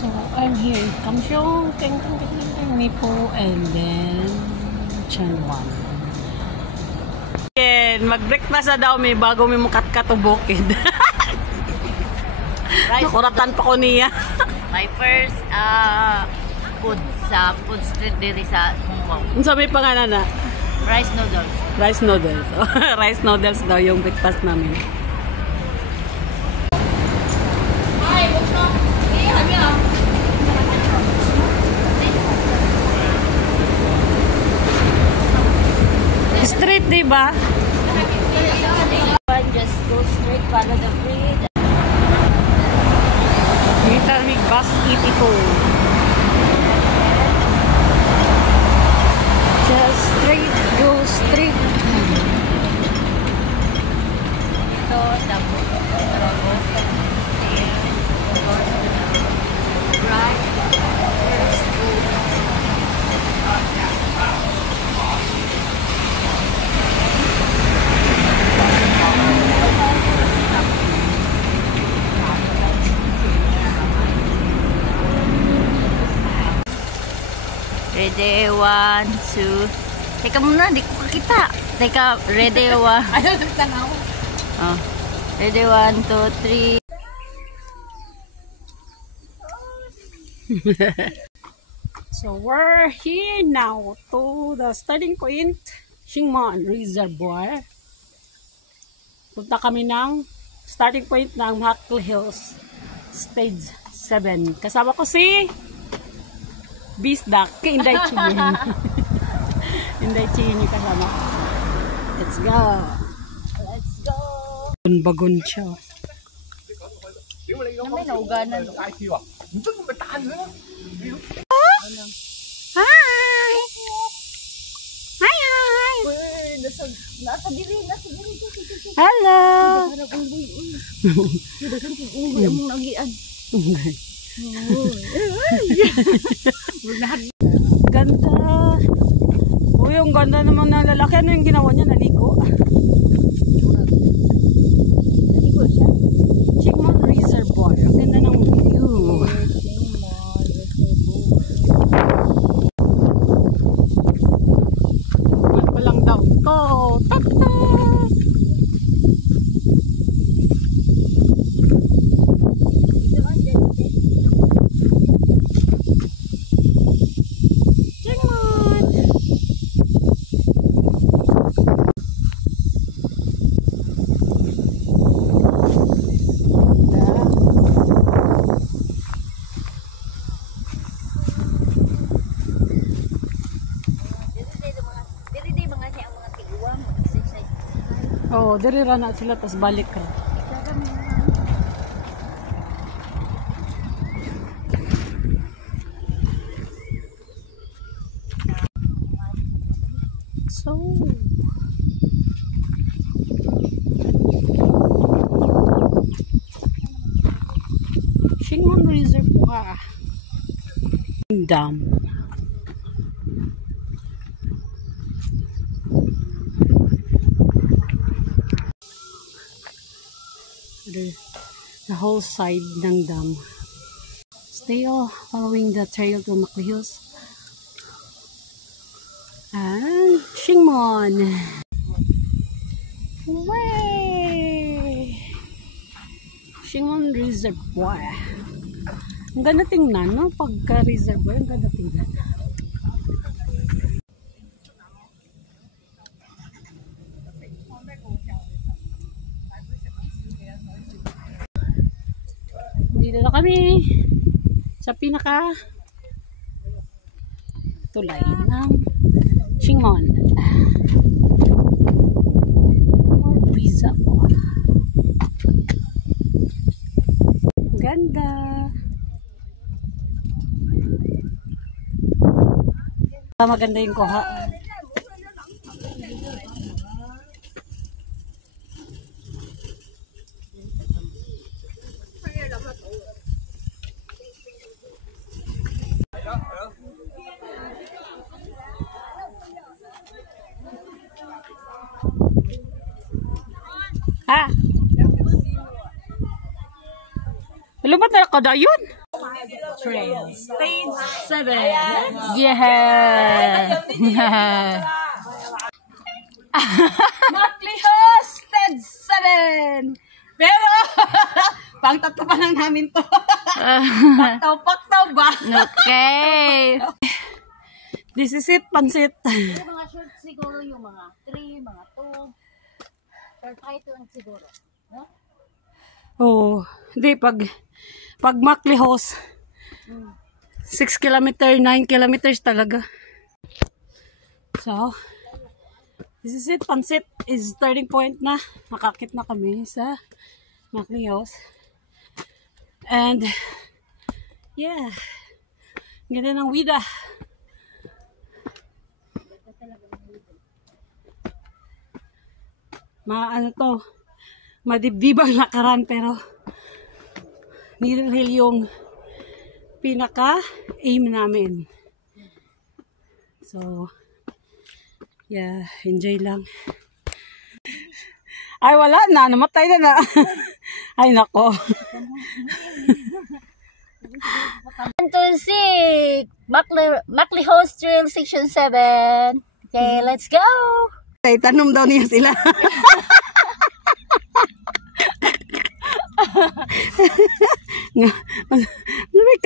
So I'm here in Kamsyong, Nipo, and then Chanwan. Mag-breakfast na daw may bago may mukat-kat o bukid. Nakuratan pa ko niya. My first food sa food street diri sa Mungwaw. Ano sabi pangalan na? Rice noodles. Rice noodles. Rice noodles daw yung breakfast namin. Street, diba? Just go straight, follow the bridge. Military bus 82. Just straight, go straight. Ito, tapos right. Ready, 1, 2. Teka muna, di ko kakita. Teka, ready, 1. Ayaw, nagtanaw. Oh. Ready, 1, 2, 3. So we're here now to the starting point, Shingmon Reservoir. Punta kami ng starting point ng Mahakal Hills, stage 7. Kasama ko si Bisdak, kay Inday Chinin. Inday Chinin kasama. Let's go. Let's go. Bagon siya. Namin nauganan. Hi! Hi! Hi! Nasa diri. Hello! Among nagian. Ganda. Uy, ang ganda naman ng lalaki. Ano yung ginawa niya? Naligo? Naligo siya? Shingmon Reservoir. Ang ganda ng view. Shingmon Reservoir. Ano pa lang daw to? Tata! Oh, diri ra na sila tas balik ra. So Shingmon Reservoir. Dam. The whole side ng dam. Stay following the trail to Mahakal Hills and Shingmon. Way! Shingmon Reservoir. Ang ganda tingnan, no? Pagka reservoir, ang ganda tingnan. Dito na kami sa pinaka tulay ng Shingmon Reservoir. Ganda. Maganda yung kuha. Ha? Lumat na ka dayon? Trail. Stage 7. Yeah! Maklihos Stage 7. Pero, pang tatlo pa lang namin to. Paktaw ba? Okay. This is it, pansit. Yung mga short siguro yung mga 3, mga 2. Or 5 lang siguro. No? Oh, hindi pag Maklihos 6 kilometer, 9 kilometers talaga. So, this is it. Pansit is starting point na. Nakakit na kami sa Maklihos. And, yeah. Ganda ng wida. Madibdibang lakaran pero Needle Hill yung pinaka-aim namin. So, yeah, enjoy lang. Ay, wala na. Namatay na. Ay, nako. 1 to 6. Maklihos Trail Section 7. Okay, let's go! Ay, tanong daw niya sila. May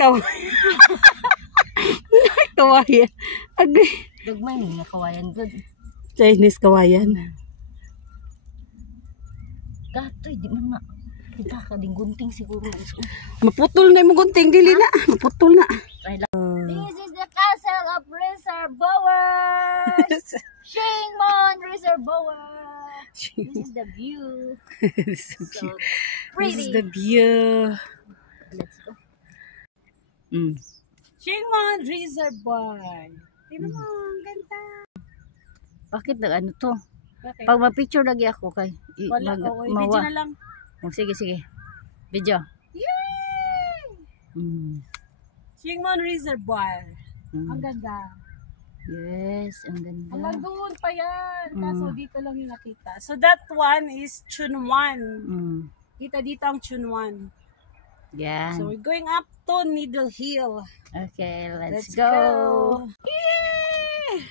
kawayan. Agay. Dugmay nga kawayan good. Chinese kawayan. Gatoy, di man na. Kita ka ding gunting siguro. Maputol na yung gunting. Dili na. Maputol na. This is the castle of reservoirs. Shingmon Reservoir. This is the view. So pretty. This is the view. Let's go. Shingmon Reservoir. Tingnan mo, ang ganda. Bakit na ano to? Bakit? Pag ma-picture lagi ako kay Wala, video na lang. Oh, sige. Video. Yay! Shingmon Reservoir. Ang ganda. Yes, ang ganda. Hanggang doon pa yan. Kaso dito lang yung nakita. So that one is Chunwan. Kita dito ang Chunwan. Yan. So we're going up to Needle Hill. Okay, let's go. Yay!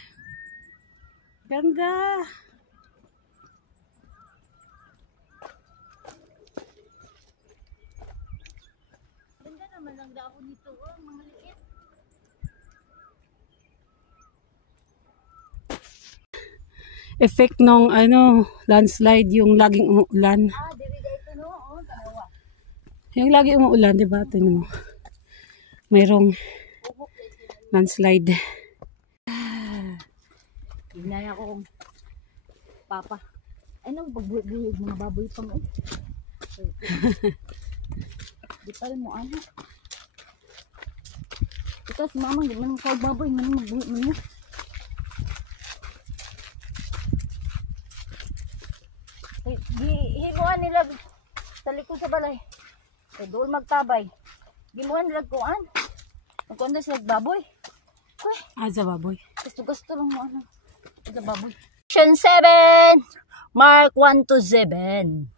Ganda. Ganda naman lang dahon nito. Oh, mga liit. Effect nung landslide yung laging umuulan. Dili dito no. Oh, tanawa. Yung lagi umuulan, di ba? Tingnan mo. Mayroong landslide. Hinay ako kung papa. Ay nang pagbuhig mga baboy pang Di pa rin mo ano. Ito si mama, di man kau baboy, man magbuhig mo niya. Himuan nila sa likod sa balay. Kaya doon magtabay. Himuan nila kuan. Magkuhan sila baboy. Kuy. Sa baboy. Gusto lang mo ano. Sa baboy. Section 7. Mark 1 to 7. 7.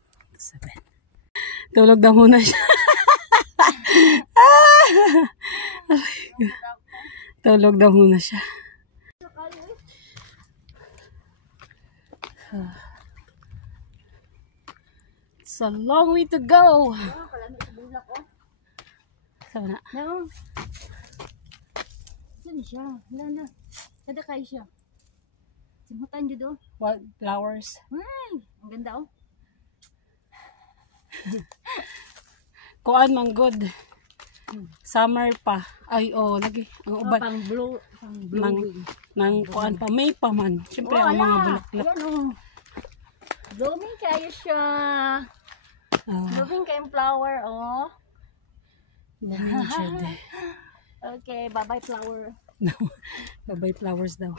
Tulog na muna siya. Tulog na muna siya. It's a long way to go. Saan na? No. Saan siya? Wala na. Kada kayo siya. Simutan nyo doon. Wildflowers. Ay, ang ganda oh. Kuan man good. Summer pa. Ay, lagi. Ang uban. Pang blue. Nang kuan pa. May pa man. Siyempre, ang mga bulaklak. Ayan oh. Blooming kayo siya. Blooming kayong flower oh. Okay, bye-bye flower. Bye-bye flowers daw.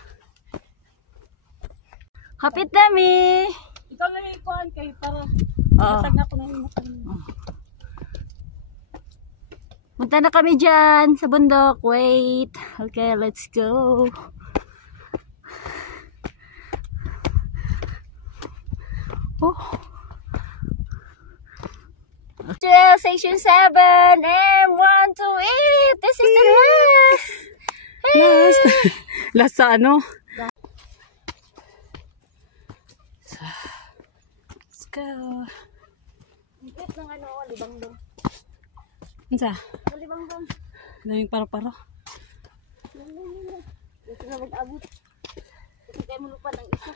Hapit nami. Ikaw na yung kuan kay para matag na ko na yung matag. Punta na kami dyan sa bundok. Wait. Okay, let's go. Oh. Trail Station 7 and 1 to 8. This is the last. Last. Last sa ano? Let's go. Ang cute ng ano, libang-dong. Ansa? Libang-dong. Daming paro-paro. Dito na mag-abot. Kasi kayo mo lupa ng isa.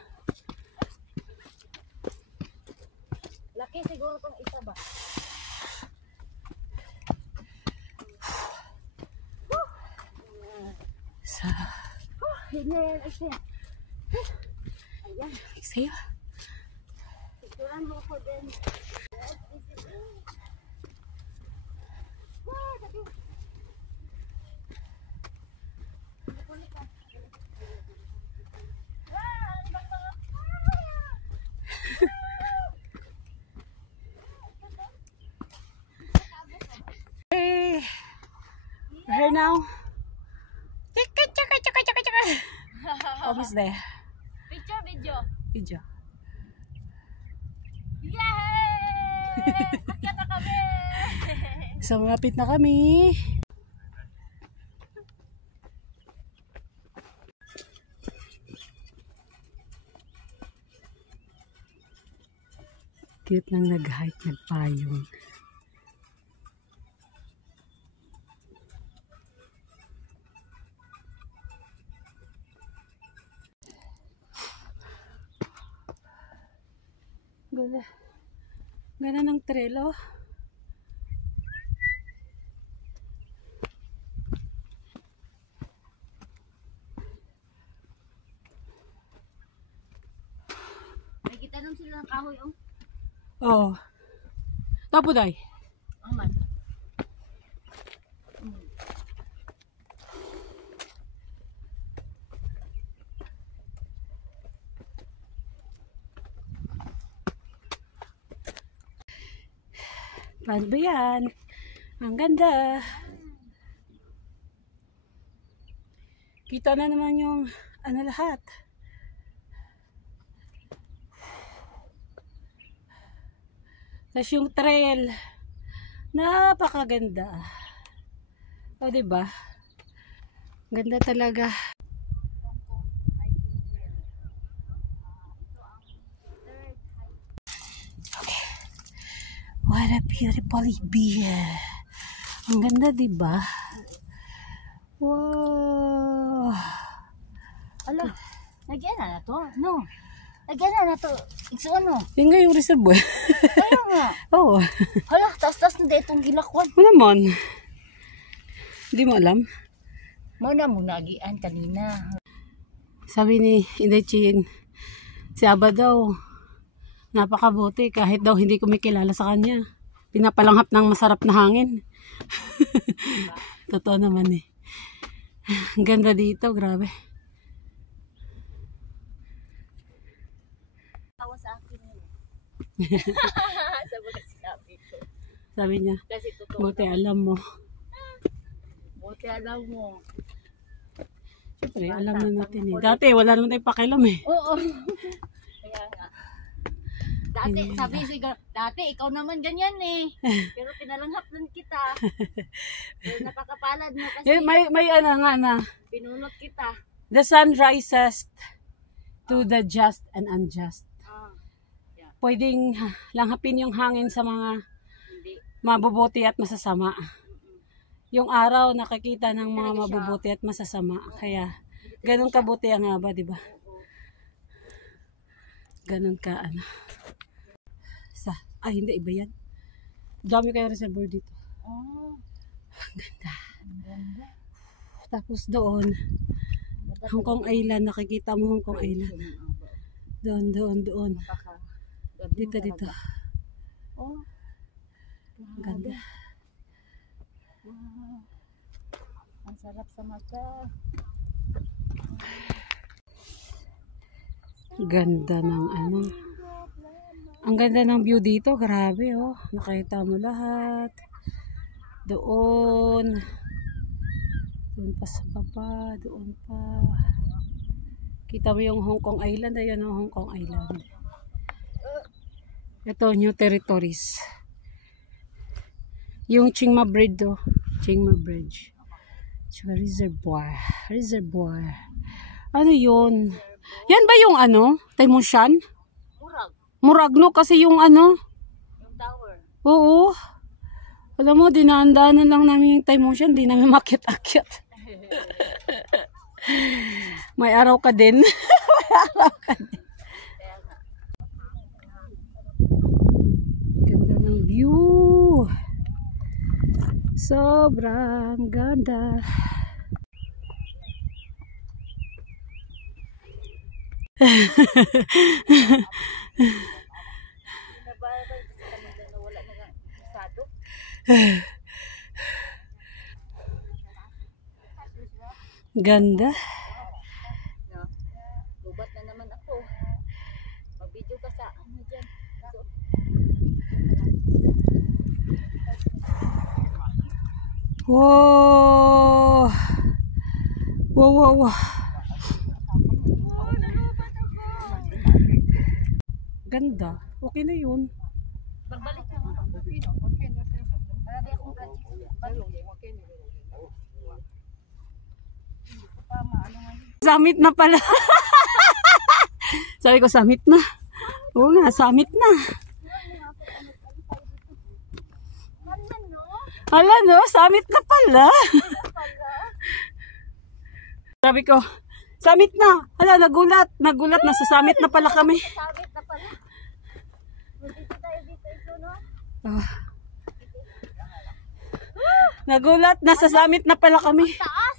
Laki siguro tong isa ba? Sa... Ayan, ayan. Ayan. Sa'yo. Picturean mo ko din. Hey, we're here now. Almost there. Picture video. Video. Yay! Akyat na kami! So, malapit na kami. Cute nang nag-hike, nagpayong. Ganda. Ganda ng trail, oh. Nakikita nung sila ng kahoy, oh. Oo. Tapo, day. Aman. Paano ba yan? Ang ganda. Kita na naman yung ano lahat. Tapos yung trail. Napakaganda. O, diba? Ganda talaga. What a beautiful beer. Ang ganda, diba? Wow. Ala, nagyan na to. No. Nagyan na to. It's ano. Yun nga yung reservoir. Kaya nga. Oo. Hala, taas-taas na dito itong gilakwan. Ano naman? Hindi mo alam? Muna mo nagian kanina. Sabi ni Inday Chin, si Aba daw, napakabuti kahit daw hindi kumikilala sa kanya. Pinapalanghap ng masarap na hangin. Totoo naman eh. Ang ganda dito, grabe. Tawa sa akin yun. Sabi ko. Sabi niya, Kasi totoo. buti alam mo. Buti alam mo. Siyempre, alam na natin eh. Dati, wala naman tayong pakialam eh. Oo. Kaya nga. Dati, sabi siguro, dati ikaw naman ganyan eh. Pero pinalanghap lang kita. Pero napakapalad mo kasi May ano nga na, pinunot kita. the sun rises to the just and unjust. Yeah. Pwedeng langhapin yung hangin sa mga Hindi. mabubuti at masasama. Yung araw nakikita ng mga Talaga siya. mabubuti at masasama. Kaya, ganun kabuti ang haba, di ba? Ganun ka, ano. Hindi, iba yan. Dami kayo reservoir dito. Oh, Ang ganda. ang ganda. Tapos doon, Hong Kong Island, nakikita mo Hong Kong Island. Doon. Dito. Oh, Ang ganda. wow. Ang sarap sa mata. Ganda ng ano. Ang ganda ng view dito, grabe oh. Nakita mo lahat. Doon pa sa baba, doon pa. Kita mo yung Hong Kong Island, ayan ang Hong Kong Island. Ito, New Territories. Yung Chingma Bridge do. Chingma Bridge. Tsaka reservoir. Reservoir. Ano yun? Yan ba yung ano? Taimushan? Murag. Murag no? Kasi yung ano? Yung tower. Oo. Alam mo, dinaan-daanan lang namin yung Taimushan. Di namin makit-akyat. May araw ka din. May araw ka din. Ganda ng view. Sobrang ganda. Ganda. Lubat na naman ako. Mag-video ka sa ano dyan. Wow. Wow, wow, wow. Ganda. Okay na yun. Magbalik na nga. Marami akong Summit na pala. Sabi ko, summit na. Oo nga, summit na. Hala no, summit na pala. Sabi ko, summit na. Hala, nagulat. Nagulat, nasa summit na pala kami. Sabit na pala. Dito tayo dito ito, no? Ah. Nagulat, nasa summit na pala kami. Taas!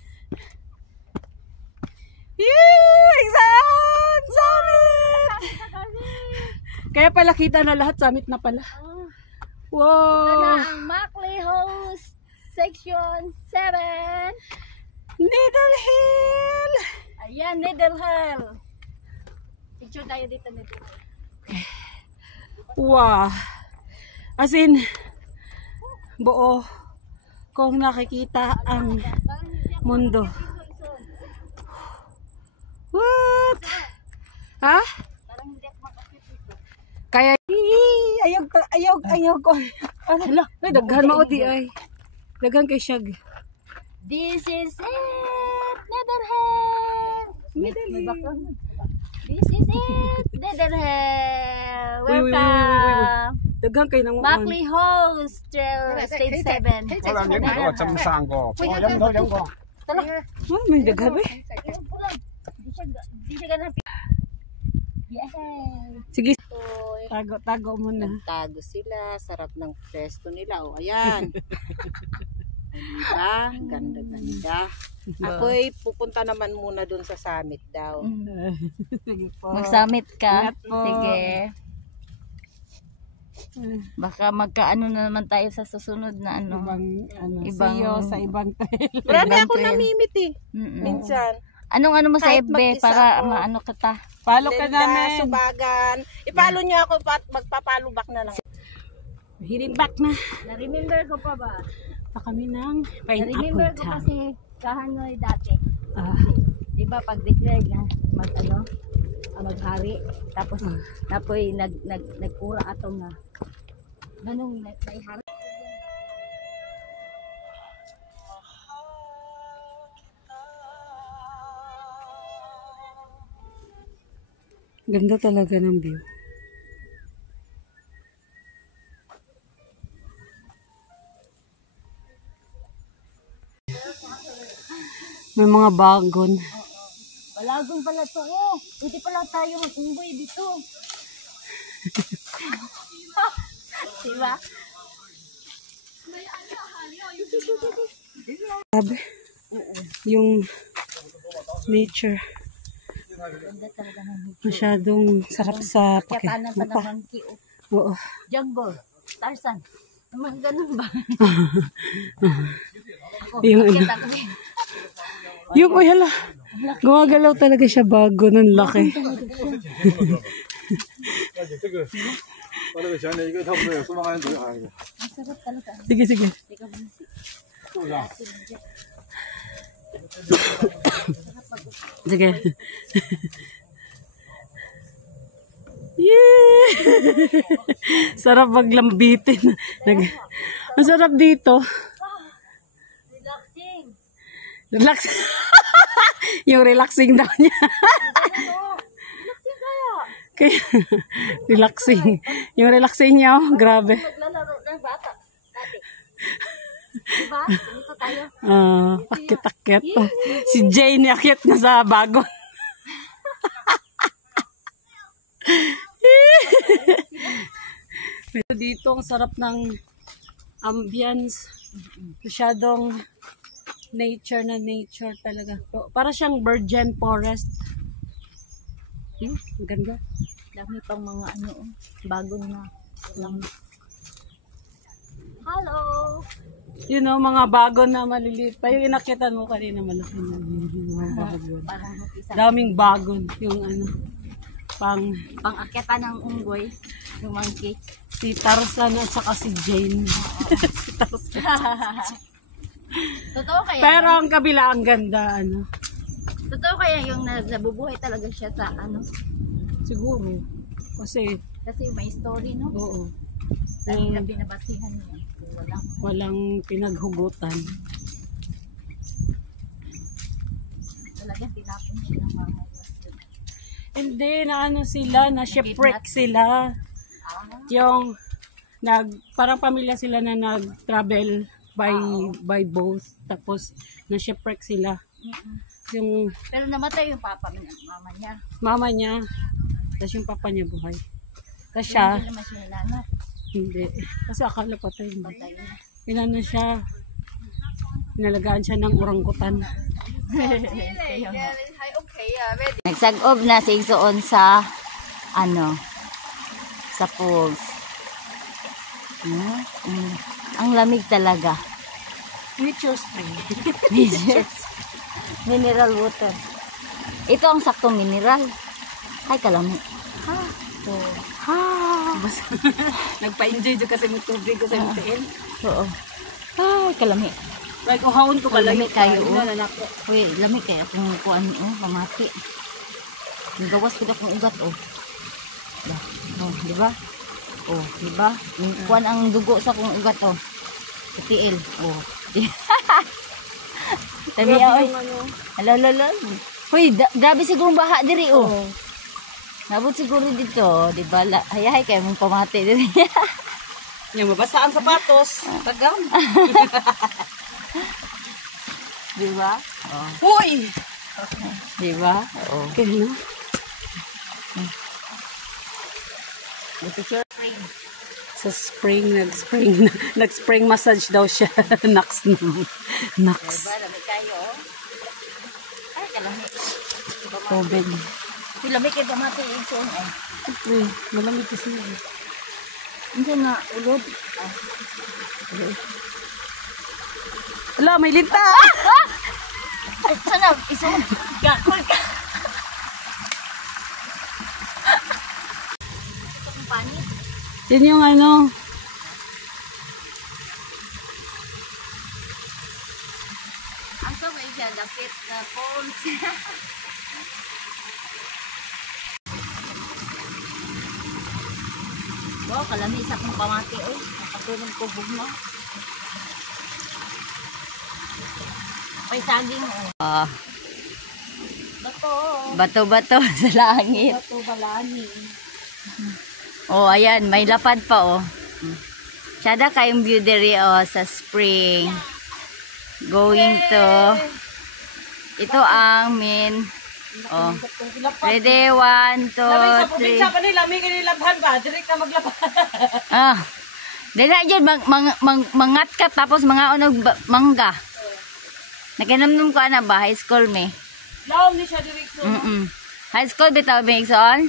Exam! Summit! Kaya pala kita na lahat, summit na pala. Ito Wow! na ang Mackley Host Section 7. Needle Hill! Ayan, Needle Hill. Picture tayo dito, Needle Hill. Wow! As in, buo kong nakikita ang mundo. What? Ha? Parang hindi ako makakit dito. Kaya, ayaw ko. Hala, ay, daghan mao di ay. Daghan kay Shag. This is it, Needle Hill. May background. This is it, Needle Hill. Uy, uy, uy, uy, uy, uy. Welcome. Daghan kay nang Mackley Host, Stage 7.我两年没给我蒸上过，我两头两个。 Oh, may daghan eh. Di siya ganun. Yes. Sige, So, tago muna. Tago sila, sarap ng pesto nila. O, ayan. Diba? Ganda-ganda. Ako'y pupunta naman muna dun sa summit daw. Sige po. Mag-summit ka? Ingat po. Sige. Baka magkaano na naman tayo sa susunod na ano. Ibang, see you sa ibang trail. Marami Ibang ako trail. namimit eh. Minsan. Anong ano mo sa Kahit FB mag-isa para ako. maano kita? Follow ka Linda, namin. Subagan. I-follow niyo ako, magpa-follow back na lang. Heading back na. Na-remember ko pa ba? Pa kami ng Na-remember Pineapple ko Town. kasi kahanoy dati. Ah, Di ba pag declare na maghari tapos tapoy nagkura ato nga ganung naihari. ganda talaga ng view. May mga bagon. Balagon pala to. Oh. Hindi pala tayo mag-umboy dito. Diba? Grabe. Yung nature. Ganda talaga ng Masyadong sarap sa katanan pa ng mapa. monkey. Oh. Oo. Jungle. Tarzan. Mga ganun ba? Yung ano. Kita ko eh. Yung, uy, hala. Gumagalaw talaga siya bago ng laki. 这个，把那个钱的一个差不多有4万块钱左右啊， Ang sarap talaga. Sige, sige. Teka mo. 是不是啊？ Sige. Yeah! Sarap maglambitin. Ang sarap dito. Relaxing. Relax. Yung relaxing daw niya. Relaxing kaya. Kaya, relaxing. Yung relaxing niya, oh, grabe. Maglalaro ng bata. Dati. Diba? Dito tayo. Akit-akit. Oh. Si Jane akit na sa bagon. Pero dito, ang sarap ng ambience. Masyadong nature na nature talaga. Para siyang virgin forest. Ang ganda. Dami pang mga bagong na. Hello! You know, mga bagon na maliliit pa. Yung inakitan mo kanina, malaki na. Mga bagon. Parang isa. Daming bagon. Yung Pang-akita ng unggoy. Yung monkey. si Tarzan at saka si Jane. Si Tarzan. Totoo kaya? Pero ang kabila, ang ganda, Totoo kaya yung nabubuhay talaga siya sa siguro. Kasi, Kasi may story, no? oo. Dahil na binabasihan niya. Walang pinaghugutan. Talaga tinapon siya ng mga Hindi, na shipwreck sila. Yung, parang pamilya sila na nag-travel by boat. Tapos, na shipwreck sila. Yung Pero namatay yung papa ng mama niya. mama niya, tapos yung papa niya buhay. Tapos siya, Hindi naman siya nilanap. hindi. Kasi akala patay. Patay na. Inano siya, inalagaan siya ng orangkutan. Nagsag-ob na si Igsoon sa sa pools. Ang lamig talaga. Nature spring. Mineral water. Ito ang saktong mineral. Ay, kalami. Nagpa-enjoy dyan kasi may tubig ko sa MTL. Oo. Ay, kalami. Like, uhawon ko Kalami kayo. Nananako. Uy, lami kaya kung kuan pamati. Gawas ko akong ugat di ba? Di ba? Kuan ang dugo sa akong ugat TTL. Tabi oy. Alala. Uy, grabe siguro baha diri Nabot siguro dito, di ba? Hayahay kayo mong pamati diri. Yung mabasa ang sapatos. Tagam. Di ba? Uy! Di ba? Kaya sa spring, nag-spring massage daw siya. Naks. Diba? Lami kayo. Ay, kalami. Tubig. Lami kayo pamati Igsoon Uy, malamig kasi. Hindi nga, ulod. Ala, may linta! Ay, sana, Igsoon. Gakol ka. Ito kong panit. Yan yung Ang sabay siya, lapit na phones. Wow, kalami sa akong pamati. Nakatulong ko bugno. May saging. Bato-bato sa langit. Bato-balani. Ayan, may lapad pa Sada kayong view diri sa spring. Going to ito ang main. Ready, 1, 2, 3. Lamig ka nilabhan ba? Direct ka maglabhan. Dila dyan, mangat ka tapos mga unog mangga. Nakinamnum ko ba? High school me. Laom ni siya direct so. High school bitaw ba Igsoon?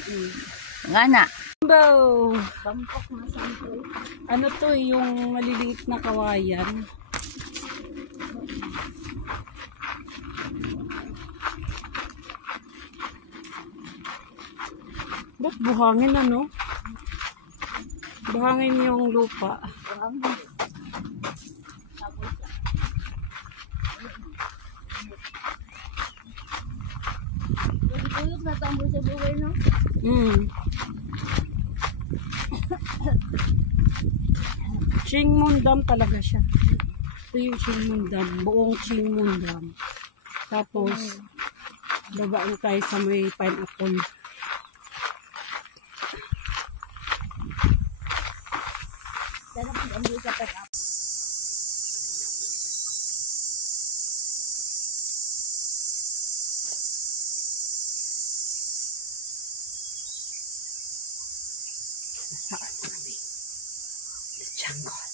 Nga na. Bow. Ano to yung maliliit na kawayan? Ba't buhangin Buhangin yung lupa. Tulog na tambol sa buhay, no? Shingmun Dam talaga siya. Ito yung Shingmun Dam. Buong Shingmun Dam. Tapos, babaan tayo sa may pineapple. Sana mag-ambil sa pag-up. Saan na kami? The jungle.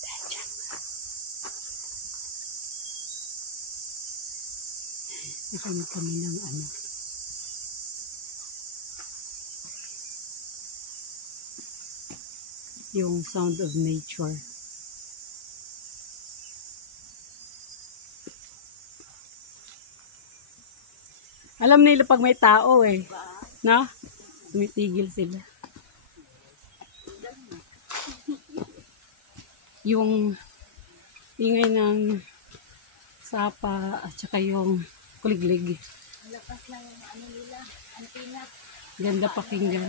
The jungle. Nakami kami ng ano. Yung sound of nature. Alam nila pag may tao eh. No? Tumitigil sila. Yung ingay ng sapa at saka yung kuliglig. Lakas lang yung ano nila, antina. Ganda pakinggan.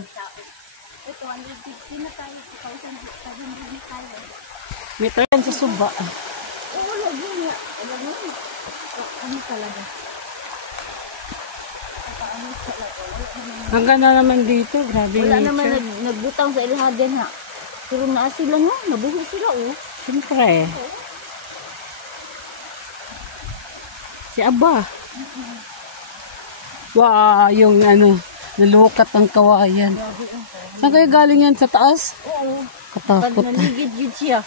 Ito, 150 na tayo, 2,700 na tayo. May turn sa suba. Oo, lagi nga. Alam mo, ano talaga? Ano talaga? Ang ganda naman dito. Grabe yung Wala naman nature. nagbutang sa ilhagan ha. Pero naa sila no, nabuhi sila oh. Siyempre. Si Aba. Wow, yung ano, nalukat ng kawayan. Saan kayo galing yan? Sa taas? Oo. Katakot. Pag naligid-gid siya.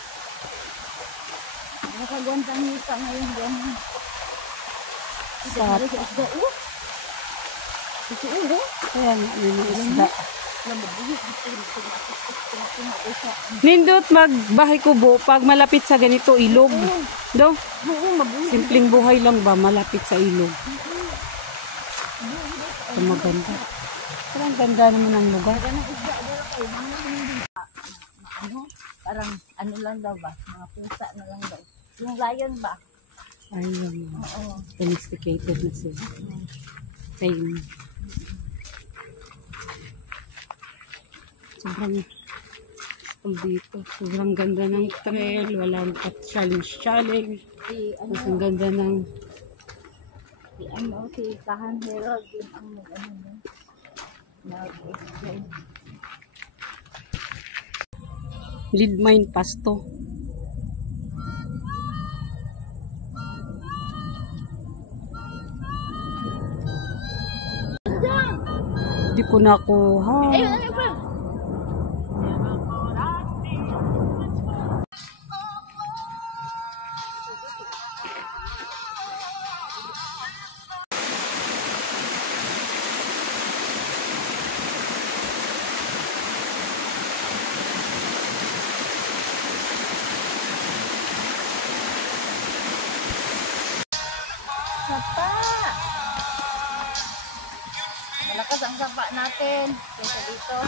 Nakagwantang nita ngayon gano'n. Sa Sa isda oh. Ito oh. kaya may mga isda. Nabuhi. Nindot magbahay kubo pag malapit sa ganito ilog. Do? Oo, mabuhi. Simpleng buhay lang ba malapit sa ilog? Ito maganda. Parang ganda naman ang lugar. Ganang isda daw kayo. Ano? Parang ano lang daw ba? Mga pusa na lang daw. Yung lion ba? Ayun. Oo. Domesticated na sila. Tame. Sobrang peaceful dito. Sobrang ganda ng trail. Walang challenge. Si ano, Mas ang ganda ng si Kahan Herald yun ang ano no. Nag-explain. lead mine pasto. Di ko nakuha. Ayun, ano pa? Sapa! Malakas ang sapa natin kaysa dito.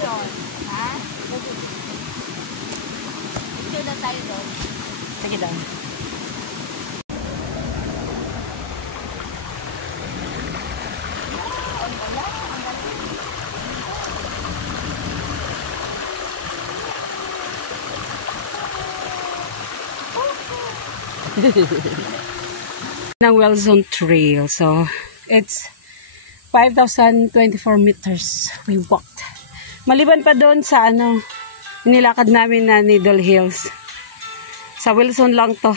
doon. Ha? Picture na tayo doon. Sige daw. ng Wilson Trail. So, it's 5,024 meters we walked. Maliban pa doon sa nilakad namin na Needle Hills. Sa Wilson lang to.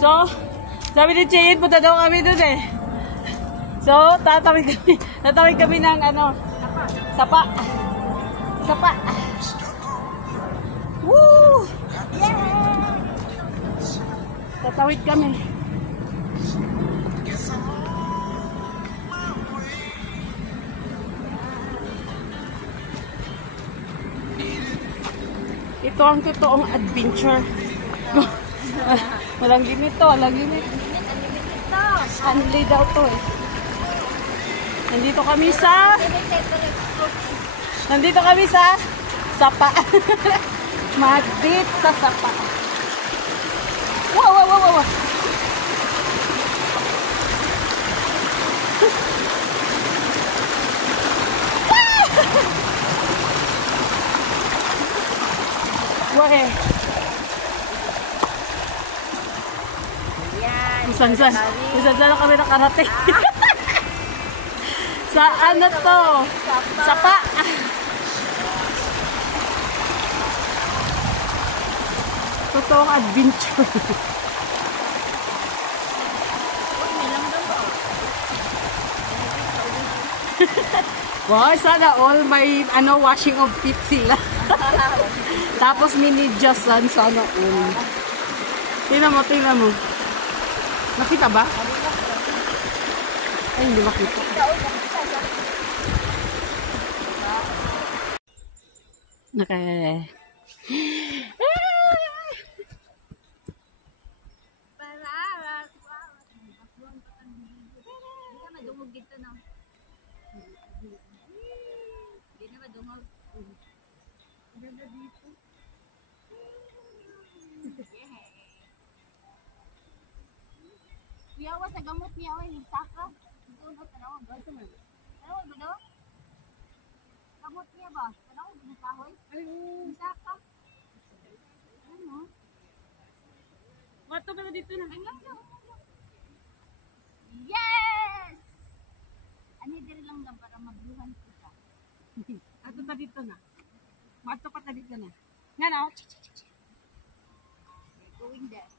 So, sabi ni Cheyenne, punta daw kami doon eh. So, tatawid kami ng sapa. Sapa. Woo! Yeah! Tatawid kami. Ito ang totoong adventure. Walang limit to, walang limit. Unli daw to eh. Nandito kami sa sapa. Magbit sa sapa. Wow, wow, wow, wow. Wow eh. Saan kami nakarating. Sa to? Sapa. Totoong adventure. Wow, sana all may washing of feet sila. Tapos mini-Jasan sana all. Tingnan mo. Nakita ba? Ay, hindi makita. Yawa sa gamot niya, oy, saka. Doon na tanawag ba? Tanawag ba do? Gamot niya ba? Tanawag ba kahoy? Saka. Ano? Wato ba dito na? Yes! Ano din lang para mabluhan kita. Ato ta dito na. Wato pa ta dito na. Nga Going there.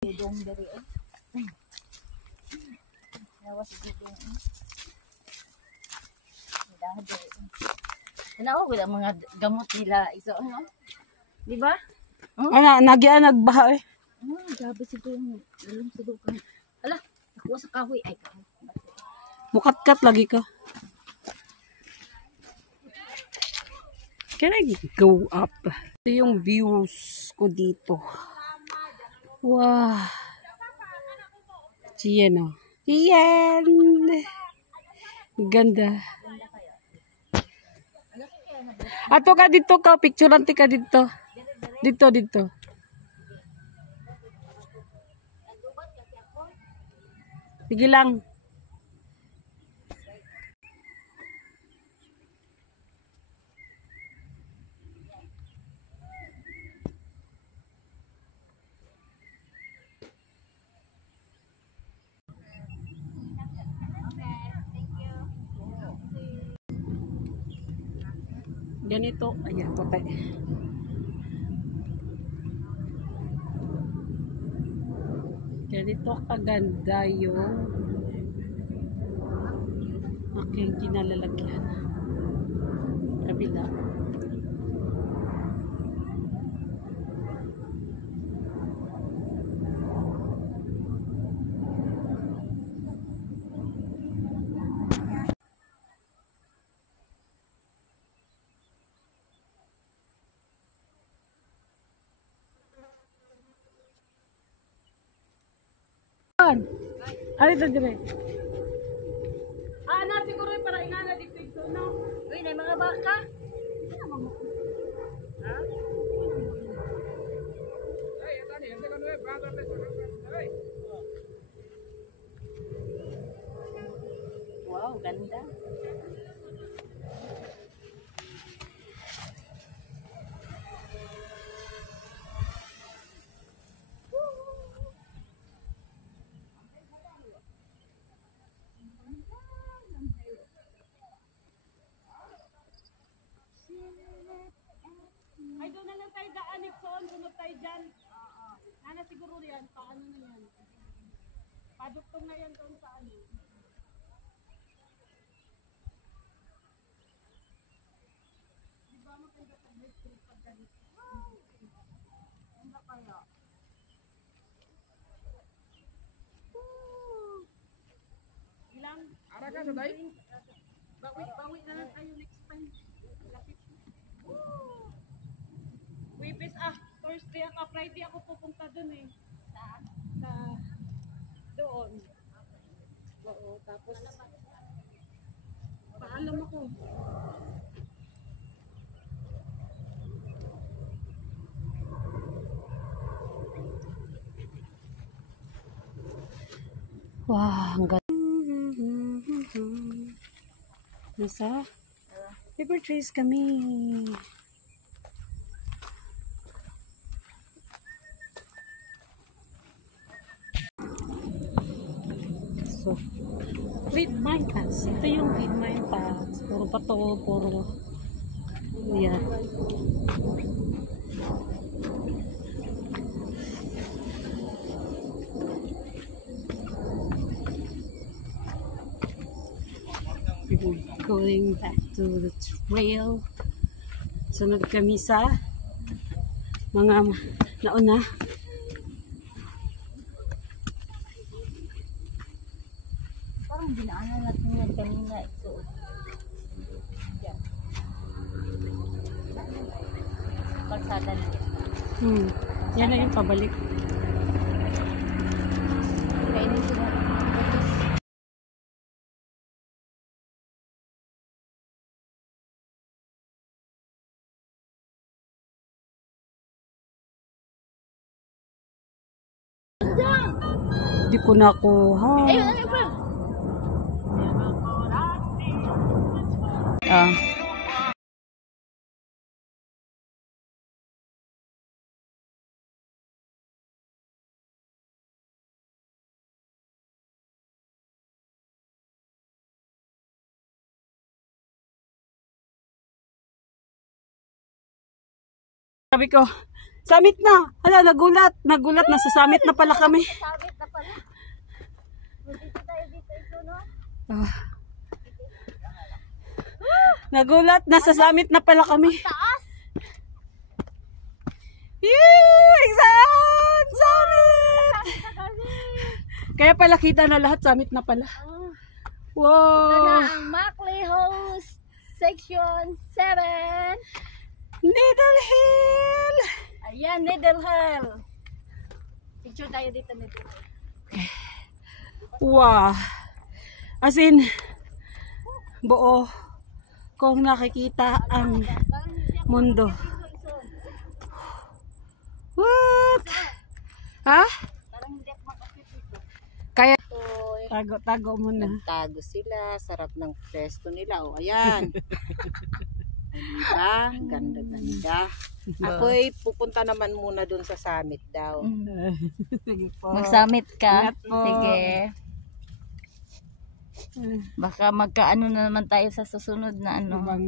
Dudong dari eh. Lawas dudong eh. Dahil dari eh. Tanaw ko mga gamot nila iso ano? Di ba? Ana, nagyan nagbaha eh. Grabe siguro. Alam siguro ka. Ala, nakuha sa kahoy. Ay, kahoy. Mukat-kat lagi ka. Can I go up? Ito yung views ko dito. Wow. Chiyan o. Chiyan. Ganda. Ato ka dito ka. Picturean ka dito. Dito. Sige lang. Ganito. Ayan, puti. Ganito kaganda yung aking kinalalagyan. Kabila. Ano ito dire? Na siguro para ingana dito no. Uy, na mga baka. Wow, ganda. Ay, doon na lang tayo daan. Ipsoon, sunod tayo dyan. Nana siguro yan. Paano na yan? Paduktong na yan doon sa ano. Diba maganda sa break trip pag ganito? Ano kaya? Ilang? Ara ka sa day? Bawi na lang tayo next time. Lapit. Wipis Thursday ako, Friday ako pupunta dun eh. Saan? Doon. Oo, tapos paalam ako. Wow, ang ganda. Nasa paper trace kami. So, with my pass. Ito yung with my pass. Puro pato, puro yan. Going back to the trail. Sunod kami sa mga nauna. Parang dinaanan natin yan kanina ito. Yan. Kalsada na ito. Yan na yung pabalik. Kainin ko na. Hindi ko nakuha. Ayun, ano yung friend? Sabi ko, Summit na. Hala, nagulat. Nagulat. Nasa summit na pala kami. Sabit na pala. Dito tayo dito ito, no? Ah. Nagulat. Nasa summit na pala kami. Taas! Exam! Summit! Kaya pala kita na lahat. Summit na pala. Ito na Wow! ang Mackley Host Section 7. Needle Hill! Ayan, Needle Hill. Picture tayo dito, Needle Hill. Wow! As in, buo kong nakikita ang mundo. What? Ha? Parang hindi ako makakit dito. Kaya, Oy, tago muna. nagtago sila. Sarap ng presto nila. O, ayan. Diba? Ganda-ganda. Ako'y pupunta naman muna dun sa summit daw. Sige po. Mag-summit ka? Ingat po. Sige. Baka magkaano na naman tayo sa susunod na ano. Ibang,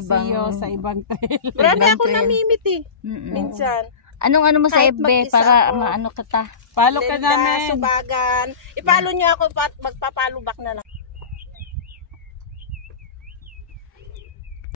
see you sa ibang trail. Marami Ibang ako trail. namimit eh. Mm-mm. Minsan. Anong ano mo sa Kahit FB mag-isa para ako. maano kita? Follow ka Linda, namin. Subagan. Ipalo niyo ako, magpapalo back na lang.